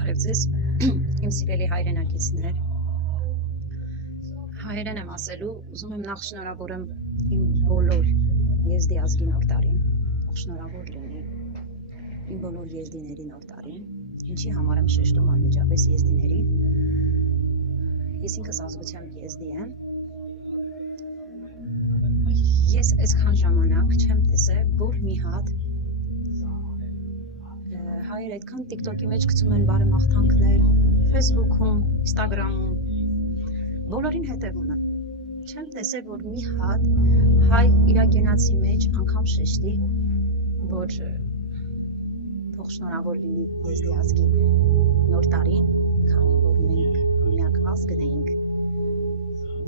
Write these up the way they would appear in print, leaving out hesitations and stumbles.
Բարև ձեզ, իմ սիրելի հայրենակիցներ, հայերեն եմ ասելու, ուզում եմ նախ շնորհավորեմ իմ բոլոր եզդի ազգի նոր տարին, թող շնորհավոր լինի իմ բոլոր եզդիների նոր տարին, ինչի համար եմ շեշտում անմիջապես եզդիների, ես ինքս ազգությամբ եզդի եմ, ես այսքան ժամանակ չեմ տեսել, որ մի հատ հայեր այդքան TikTok-ի մեջ գցում են բարեմաղթանքներ, Facebook-ում, Instagram-ում, բոլորին հետևում եմ։ Չեմ տեսել, որ մի հատ հայ իր կենացի մեջ անգամ շեշտի, որ թող շնորհավոր լինի եզդի ազգի նոր տարին, քանի որ մենք միակ ազգն էինք,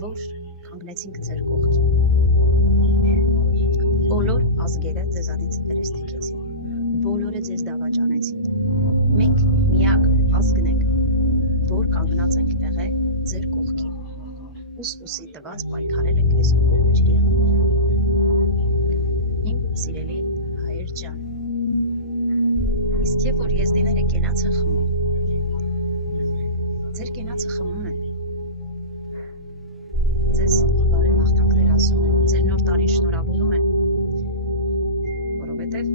որ կանգնեցինք ձեր կողքին։ Բոլոր ազգերը ձեզանից դրես թեքեցին։ Բոլորը ձեզ դավաճանեցին։ Մենք միակ ազգն ենք, որ կանգնած ենք տեղը ձեր կողքին։ Ուսի տված պայքարել ենք այս հողու ջրի համար։ Իմ սիրելի հայեր ջան, իսկ երբ որ եզդիները կենաց են խմում, ձեր կենացը խմում են, ձեզ բարեմաղթանքներ ասում են, ձեր նոր տարին շնորհավորում են, որովհետև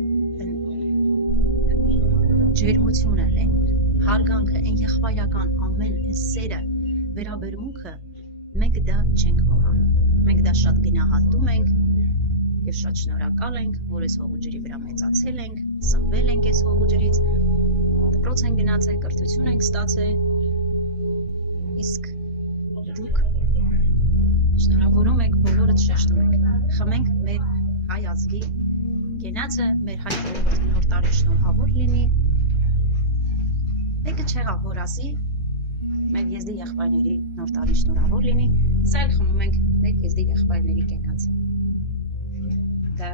ջերմությունը, այն հարգանքը, այն եղբայրական ամեն այն սերը, վերաբերմունքը մենք դա չենք մոռանում։ Մենք դա շատ գնահատում ենք եւ շատ շնորհակալ ենք, որ այս հողու ջրի վրա մեծացել ենք, սնվել ենք այս հողու ջրից, դպրոց ենք գնացել, կրթություն ենք ստացել։ Իսկ դուք շնորհավորում եք, բոլորդ շեշտում եք։ Խմենք մեր հայ ազգի կենացը, մեր հայ ժողովրդի նոր տարի շնորհավոր լինի։ Մեկը չեղավ, որ ասի, մեր եզդի եղբայրների նոր տարի շնորհավոր լինի, սա էլ խմում ենք մեր եզդի եղբայրների կենացը։ Դա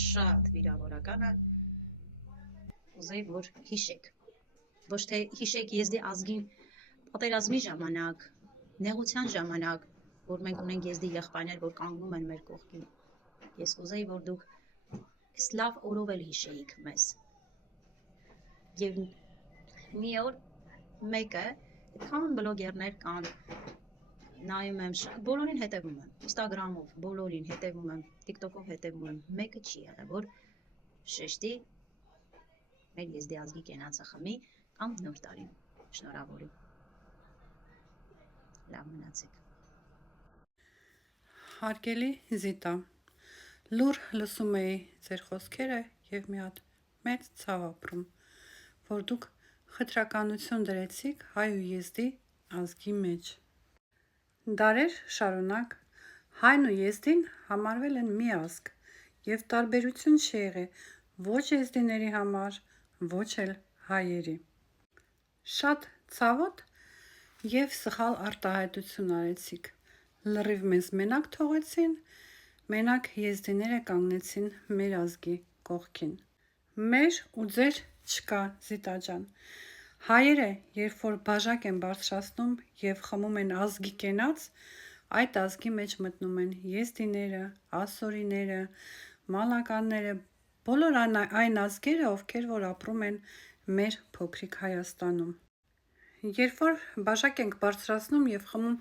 շատ վիրավորական է, ուզեի, որ հիշեք, ոչ թե հիշեք եզդի ազգին պատերազմի ժամանակ, նեղության ժամանակ, որ մենք ունենք եզդի եղբայրներ, որ կանգնում են մեր կողքին։ Ես ուզեի, որ դուք այս լավ օրով էլ հիշեիք մեզ։ Եվ մի օր մեկը, այդքան բլոգերներ կան, նայում եմ, բոլորին հետևում եմ, Instagram-ով բոլորին հետևում եմ, TikTok-ով հետևում եմ, մեկը չի եղել, որ շեշտի մեր եզդի ազգի կենացը խմի կամ նոր տարին շնորհավորի։ Լավ մնացեք։ Հարգելի Զիտա, լուր լսում էի ձեր խոսքերը եւ մի հատ մեծ ցավ ապրում, որ դուք խտրականություն դրեցիք հայ ու եզդի ազգի մեջ։ Դարեր շարունակ հայն ու եզդին համարվել են մի ազգ եւ տարբերություն չի եղել ոչ եզդիների համար, ոչ էլ հայերի։ Շատ ցավոտ եւ սխալ արտահայտություն արեցիք։ Լրիվ մեզ մենակ թողեցին, մենակ եզդիները կանգնեցին մեր ազգի կողքին։ Մեր ու ձեր չկա, Զիտա ջան։ Հայերը, երբ որ բաժակ են բարձրացնում եւ խմում են ազգի կենաց, այդ ազգի մեջ մտնում են եզդիները, ասորիները, մալականները, բոլոր այն ազգերը, ովքեր որ ապրում են մեր փոքրիկ Հայաստանում։ Երբ որ բաժակ ենք բարձրացնում եւ խմում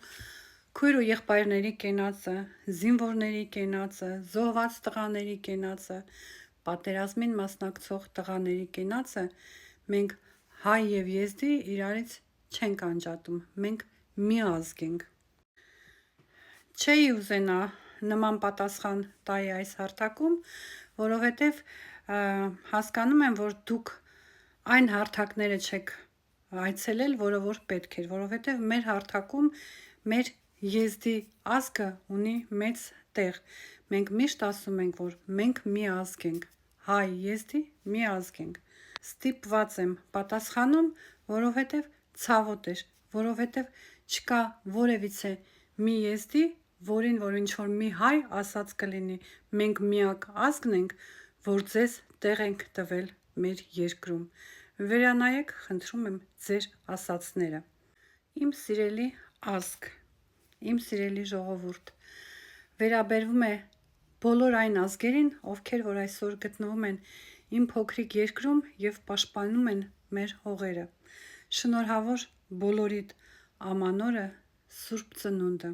քույր ու եղբայրների կենացը, զինվորների կենացը, զոհված տղաների կենացը, պատերազմին մասնակցող տղաների կենացը, մենք հայ եւ եզդի իրարից չենք անջատում, մենք մի ազգ ենք։ Չէի ուզենա նման պատասխան տայի այս հարթակում, որովհետեւ հասկանում եմ, որ դուք այն հարթակները չեք այցելել, որը որ պետք էր, որովհետեւ մեր հարթակում մեր եզդի ազգը ունի մեծ տեղ։ Մենք միշտ ասում ենք, որ մենք մի ազգ ենք, հայ եզդի մի ազգ ենք։ Ստիպված եմ պատասխանում, որովհետև ցավոտ էր, որովհետև չկա որևիցե մի եզդի, որին որ ինչ-որ մի հայ ասած կլինի, մենք միակ ազգն ենք, որ ձեզ տեղ ենք տվել մեր երկրում։ Վերանայեք, խնդրում եմ ձեր ասածները։ Իմ սիրելի ազգ, իմ սիրելի ժողովուրդ, վերաբերվում է բոլոր այն ազգերին, ովքեր որ այսօր գտնվում են իմ փոքրիկ երկրում եւ պաշտպանում են մեր հողերը։ Շնորհավոր բոլորիդ ամանորը Սուրբ Ծնունդը։